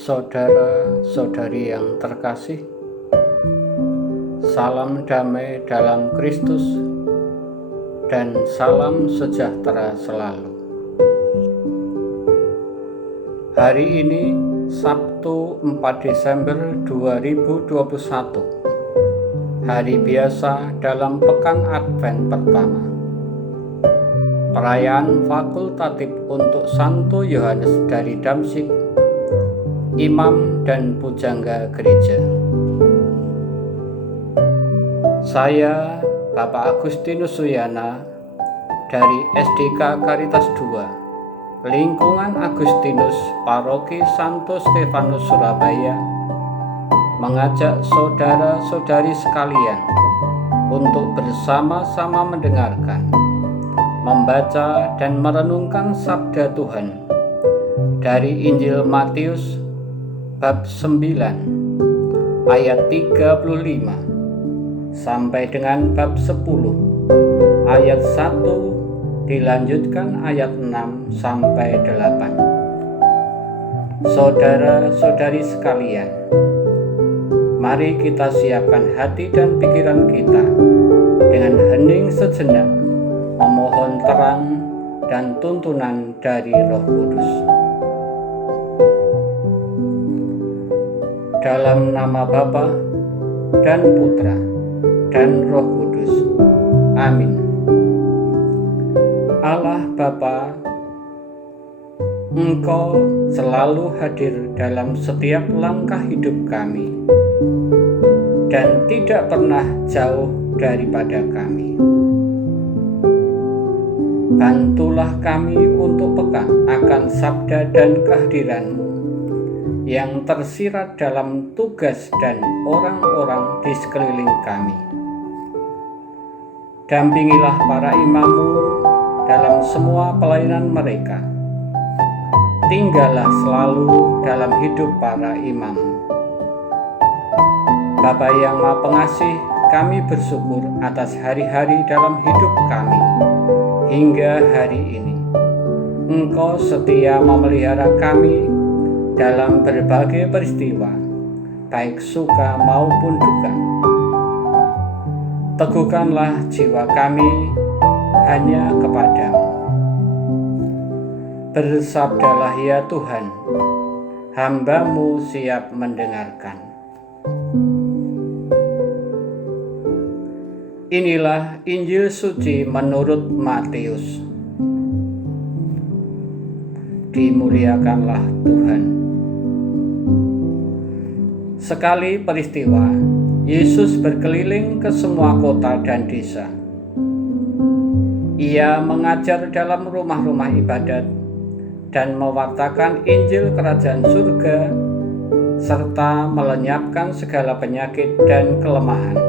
Saudara-saudari yang terkasih, salam damai dalam Kristus dan salam sejahtera selalu. Hari ini Sabtu 4 Desember 2021, hari biasa dalam pekan Advent pertama. Perayaan fakultatif untuk Santo Yohanes dari Damsyik, Imam dan Pujangga Gereja. Saya Bapak Agustinus Suyana dari SDK Karitas II, Lingkungan Agustinus, Paroki Santo Stefanus Surabaya, mengajak saudara-saudari sekalian untuk bersama-sama mendengarkan, membaca dan merenungkan sabda Tuhan dari Injil Matius bab 9 ayat 35 sampai dengan bab 10 ayat 1 dilanjutkan ayat 6 sampai 8. Saudara-saudari sekalian, mari kita siapkan hati dan pikiran kita dengan hening sejenak, memohon terang dan tuntunan dari Roh Kudus. Dalam nama Bapa dan Putra dan Roh Kudus. Amin. Allah Bapa, Engkau selalu hadir dalam setiap langkah hidup kami dan tidak pernah jauh daripada kami. Bantulah kami untuk peka akan sabda dan kehadiran-Mu yang tersirat dalam tugas dan orang-orang di sekeliling kami. Dampingilah para imam-Mu dalam semua pelayanan mereka. Tinggallah selalu dalam hidup para imam. Bapa yang Maha Pengasih, kami bersyukur atas hari-hari dalam hidup kami hingga hari ini. Engkau setia memelihara kami dalam berbagai peristiwa, baik suka maupun duka. Teguhkanlah jiwa kami hanya kepadamu. Bersabdalah ya Tuhan, hamba-Mu siap mendengarkan. Inilah Injil suci menurut Matius. Dimuliakanlah Tuhan. Sekali peristiwa, Yesus berkeliling ke semua kota dan desa. Ia mengajar dalam rumah-rumah ibadat dan mewartakan Injil Kerajaan Surga serta melenyapkan segala penyakit dan kelemahan.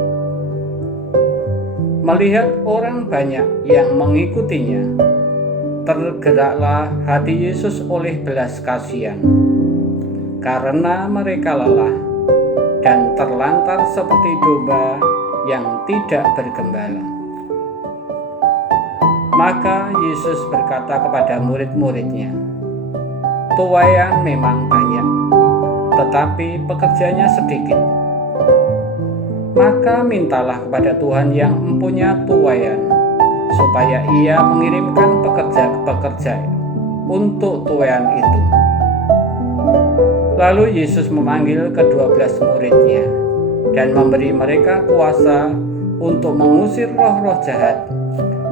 Melihat orang banyak yang mengikutinya, tergeraklah hati Yesus oleh belas kasihan, karena mereka lelah dan terlantar seperti domba yang tidak bergembala. Maka Yesus berkata kepada murid-murid-Nya, "Tuaian memang banyak, tetapi pekerjanya sedikit. Maka mintalah kepada Tuhan yang mempunyai tuaian, supaya Ia mengirimkan pekerja-pekerja untuk tuaian itu." Lalu Yesus memanggil ke-12 murid-Nya dan memberi mereka kuasa untuk mengusir roh-roh jahat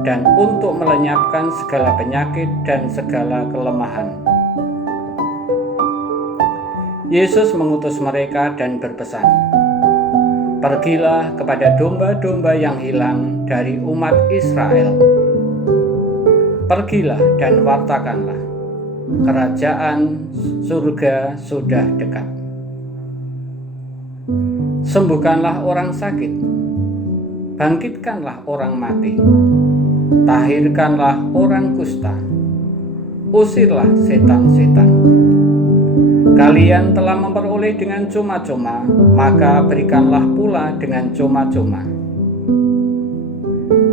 dan untuk melenyapkan segala penyakit dan segala kelemahan. Yesus mengutus mereka dan berpesan, "Pergilah kepada domba-domba yang hilang dari umat Israel. Pergilah dan wartakanlah, kerajaan surga sudah dekat. Sembuhkanlah orang sakit, bangkitkanlah orang mati, tahirkanlah orang kusta, usirlah setan-setan. Kalian telah memperoleh dengan cuma-cuma, maka berikanlah pula dengan cuma-cuma."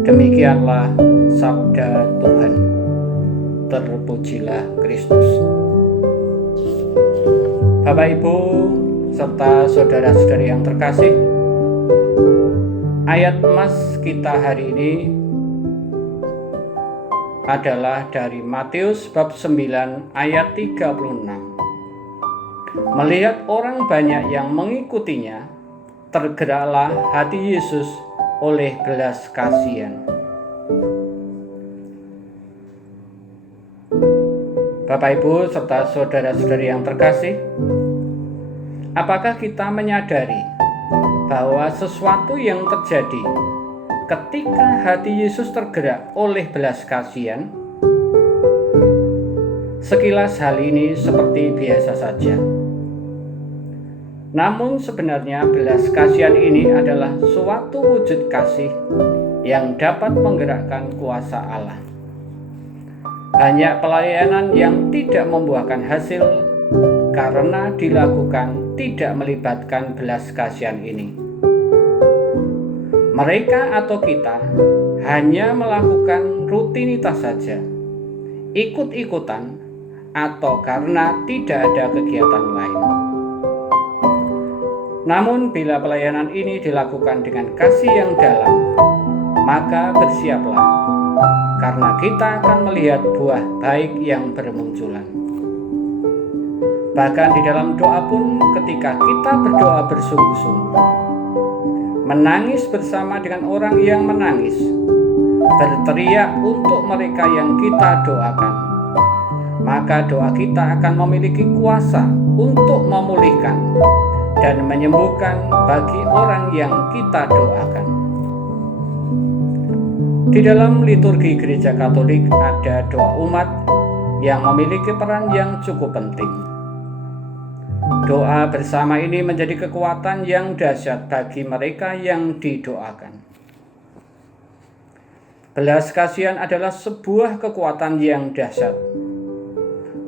Demikianlah sabda Tuhan. Terpujilah Kristus. Bapak, Ibu, serta saudara-saudari yang terkasih, ayat emas kita hari ini adalah dari Matius bab 9 ayat 36. Melihat orang banyak yang mengikutinya, tergeraklah hati Yesus oleh belas kasihan. Bapak, Ibu, serta saudara-saudari yang terkasih, apakah kita menyadari bahwa sesuatu yang terjadi ketika hati Yesus tergerak oleh belas kasihan? Sekilas hal ini seperti biasa saja. Namun sebenarnya belas kasihan ini adalah suatu wujud kasih yang dapat menggerakkan kuasa Allah. Banyak pelayanan yang tidak membuahkan hasil karena dilakukan tidak melibatkan belas kasihan ini. Mereka atau kita hanya melakukan rutinitas saja, ikut-ikutan, atau karena tidak ada kegiatan lain. Namun bila pelayanan ini dilakukan dengan kasih yang dalam, maka bersiaplah, karena kita akan melihat buah baik yang bermunculan. Bahkan di dalam doa pun, ketika kita berdoa bersungguh-sungguh, menangis bersama dengan orang yang menangis, berteriak untuk mereka yang kita doakan, maka doa kita akan memiliki kuasa untuk memulihkan dan menyembuhkan bagi orang yang kita doakan. Di dalam liturgi Gereja Katolik ada doa umat yang memiliki peran yang cukup penting. Doa bersama ini menjadi kekuatan yang dahsyat bagi mereka yang didoakan. Belas kasihan adalah sebuah kekuatan yang dahsyat.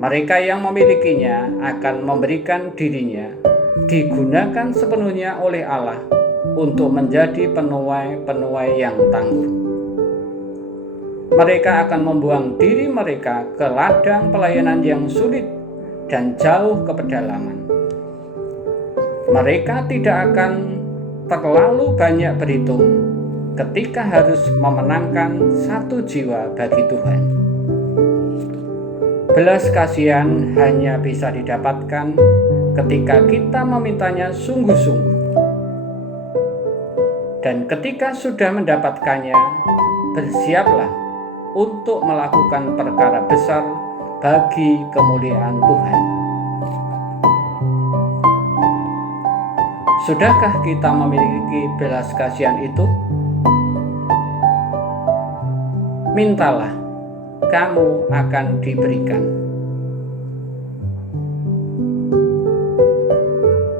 Mereka yang memilikinya akan memberikan dirinya digunakan sepenuhnya oleh Allah untuk menjadi penuai yang tangguh. Mereka akan membuang diri mereka ke ladang pelayanan yang sulit dan jauh ke pedalaman. Mereka tidak akan terlalu banyak berhitung ketika harus memenangkan satu jiwa bagi Tuhan. Belas kasihan hanya bisa didapatkan ketika kita memintanya sungguh-sungguh. Dan ketika sudah mendapatkannya, bersiaplah untuk melakukan perkara besar bagi kemuliaan Tuhan. Sudahkah kita memiliki belas kasihan itu? Mintalah, kamu akan diberikan.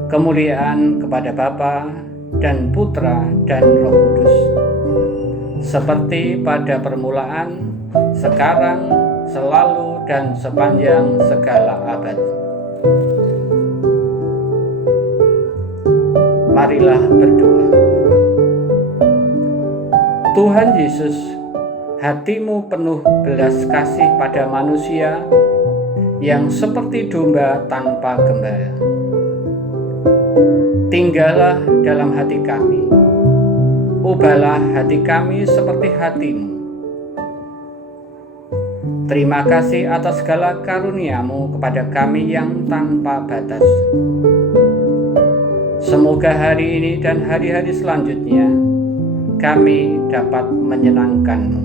Kemuliaan kepada Bapa dan Putra dan Roh Kudus, seperti pada permulaan, sekarang, selalu, dan sepanjang segala abad. Marilah berdoa. Tuhan Yesus, hatimu penuh belas kasih pada manusia yang seperti domba tanpa gembala. Tinggallah dalam hati kami, ubahlah hati kami seperti hatimu. Terima kasih atas segala karunia-Mu kepada kami yang tanpa batas. Semoga hari ini dan hari-hari selanjutnya kami dapat menyenangkan-Mu.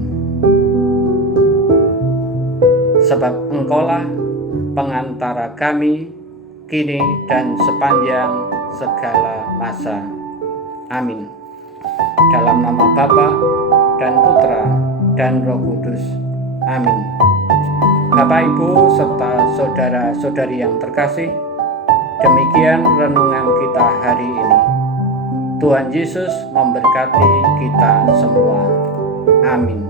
Sebab Engkaulah pengantara kami kini dan sepanjang segala masa. Amin. Dalam nama Bapa dan Putra dan Roh Kudus. Amin. Bapak, Ibu, serta saudara-saudari yang terkasih, demikian renungan kita hari ini. Tuhan Yesus memberkati kita semua. Amin.